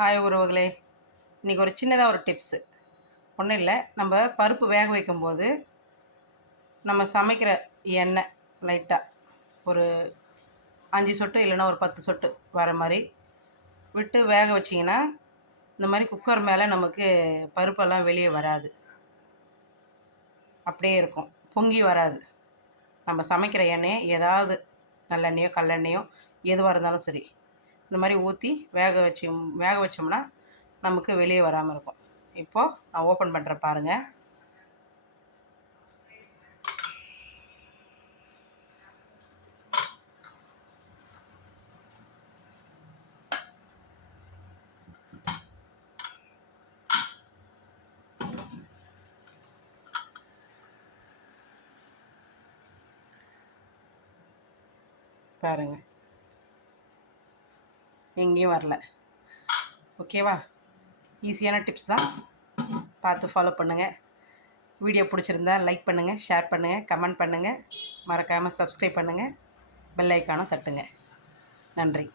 Hi உறவுகளே, இன்றைக்கி ஒரு சின்னதாக ஒரு டிப்ஸு. ஒன்றும் இல்லை, நம்ம பருப்பு வேக வைக்கும்போது நம்ம சமைக்கிற எண்ணெய் லைட்டாக ஒரு 5 சொட்டு இல்லைன்னா ஒரு 10 சொட்டு வர மாதிரி விட்டு வேக வச்சிங்கன்னா இந்த மாதிரி குக்கர் மேலே நமக்கு பருப்பெல்லாம் வெளியே வராது, அப்படியே இருக்கும், பொங்கி வராது. நம்ம சமைக்கிற எண்ணெயை ஏதாவது நல்லெண்ணெயோ கல்லெண்ணெயோ எதுவாக இருந்தாலும் சரி இந்த மாதிரி ஊற்றி வேக வச்சோம்னா நமக்கு வெளியே வராமல் இருக்கும். இப்போது நான் ஓப்பன் பண்ணுறேன் பாருங்கள். பாருங்கள், எங்கேயும் வரல. ஓகேவா? ஈஸியான டிப்ஸ் தான், பார்த்து ஃபாலோ பண்ணுங்கள். வீடியோ பிடிச்சிருந்தா லைக் பண்ணுங்கள், ஷேர் பண்ணுங்கள், கமெண்ட் பண்ணுங்கள், மறக்காமல் சப்ஸ்கிரைப் பண்ணுங்கள், பெல் ஐக்கானும் தட்டுங்க. நன்றி.